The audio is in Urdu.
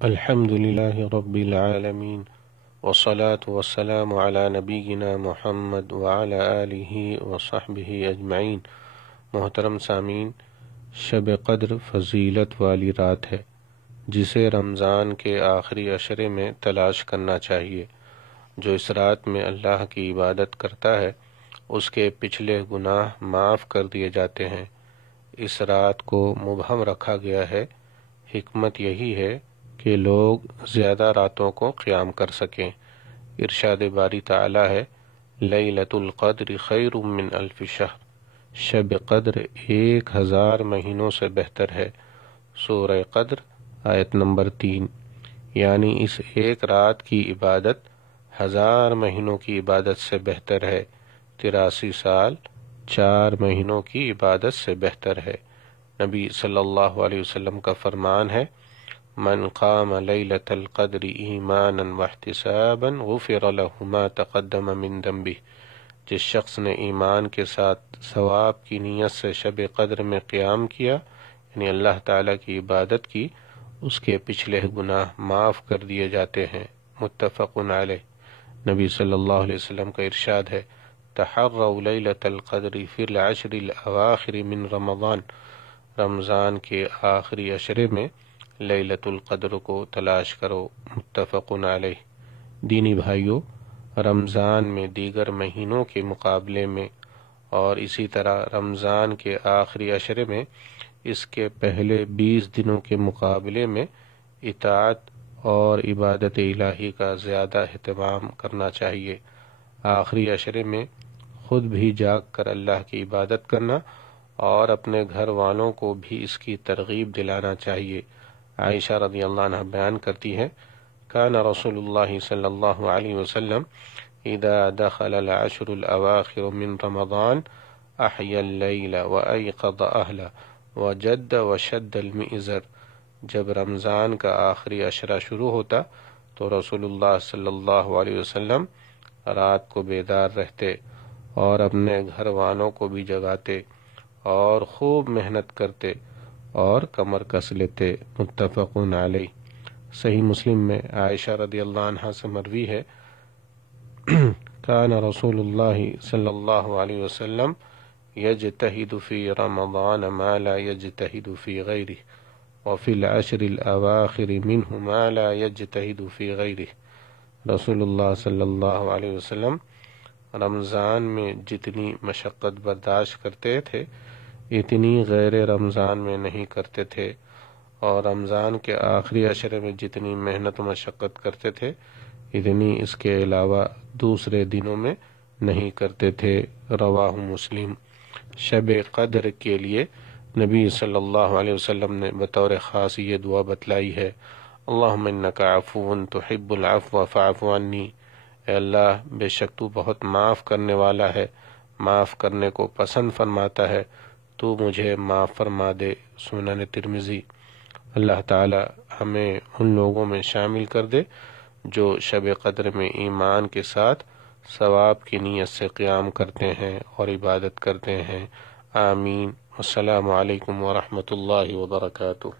الحمد لله رب العالمين والصلاة والسلام على نبينا محمد وعلى آله وصحبه اجمعین۔ محترم سامعین، شب قدر فضیلت والی رات ہے جسے رمضان کے آخری عشرے میں تلاش کرنا چاہیے۔ جو اس رات میں اللہ کی عبادت کرتا ہے اس کے پچھلے گناہ معاف کر دیے جاتے ہیں۔ اس رات کو مبہم رکھا گیا ہے۔ حکمت یہی ہے کہ لوگ زیادہ راتوں کو قیام کر سکیں۔ ارشاد باری تعالی ہے، لیلۃ القدر خیر من الف شہر، شب قدر 1000 مہینوں سے بہتر ہے۔ سورہ قدر آیت نمبر 3۔ یعنی اس ایک رات کی عبادت 1000 مہینوں کی عبادت سے بہتر ہے، 83 سال 4 مہینوں کی عبادت سے بہتر ہے۔ نبی صلی اللہ علیہ وسلم کا فرمان ہے، من قام لیلۃ القدر ایمانا واحتسابا غفر له ما تقدم من ذنبہ۔ جس شخص نے ایمان کے ساتھ ثواب کی نیت سے شب قدر میں قیام کیا، یعنی اللہ تعالیٰ کی عبادت کی، اس کے پچھلے گناہ معاف کر دیے جاتے ہیں۔ متفق علیہ۔ نبی صلی اللہ علیہ وسلم کا ارشاد ہے، تحروا لیلۃ القدر فی العشر الاواخر من رمضان، رمضان کے آخری عشرے میں لیلۃ القدر کو تلاش کرو۔ متفق علیہ۔ دینی بھائیوں، رمضان میں دیگر مہینوں کے مقابلے میں اور اسی طرح رمضان کے آخری عشرے میں اس کے پہلے 20 دنوں کے مقابلے میں اطاعت اور عبادت الہی کا زیادہ اہتمام کرنا چاہیے۔ آخری عشرے میں خود بھی جاگ کر اللہ کی عبادت کرنا اور اپنے گھر والوں کو بھی اس کی ترغیب دلانا چاہیے۔ عائشہ رضی اللہ عنہ بیان کرتی ہے، کان رسول اللہ صلی اللہ علیہ وسلم اذا دخل العشر الاواخر من رمضان احیا اللیل وایقظ اہلہ وجد وشد المئزر۔ جب رمضان کا آخری عشرہ شروع ہوتا تو رسول اللہ صلی اللہ علیہ وسلم رات کو بیدار رہتے اور اپنے گھر والوں کو بھی جگاتے اور خوب محنت کرتے اور کمر کس لیتے۔ متفق علیہ۔ صحیح مسلم میں عائشہ رضی اللہ عنہ سے مروی ہے، کان رسول اللہ صلی اللہ علیہ وسلم یجتہد فی رمضان ما لا یجتہد فی غیرہ وفی العشر الاواخر منہ ما لا یجتہد فی غیرہ۔ رسول اللہ صلی اللہ علیہ وسلم رمضان میں جتنی مشقت برداشت کرتے تھے اتنی غیر رمضان میں نہیں کرتے تھے، اور رمضان کے آخری عشرے میں جتنی محنت و مشقت کرتے تھے اتنی اس کے علاوہ دوسرے دنوں میں نہیں کرتے تھے۔ رواہ مسلم۔ شب قدر کے لیے نبی صلی اللہ علیہ وسلم نے بطور خاص یہ دعا بتلائی ہے، اللہم انک عفو تحب العفو فاعف عنی۔ اے اللہ، بے شک تو بہت معاف کرنے والا ہے، معاف کرنے کو پسند فرماتا ہے، تو مجھے معاف فرما دے۔ سنن ترمذی۔ اللہ تعالی ہمیں ان لوگوں میں شامل کر دے جو شب قدر میں ایمان کے ساتھ ثواب کی نیت سے قیام کرتے ہیں اور عبادت کرتے ہیں۔ آمین۔ السلام علیکم ورحمۃ اللہ وبرکاتہ۔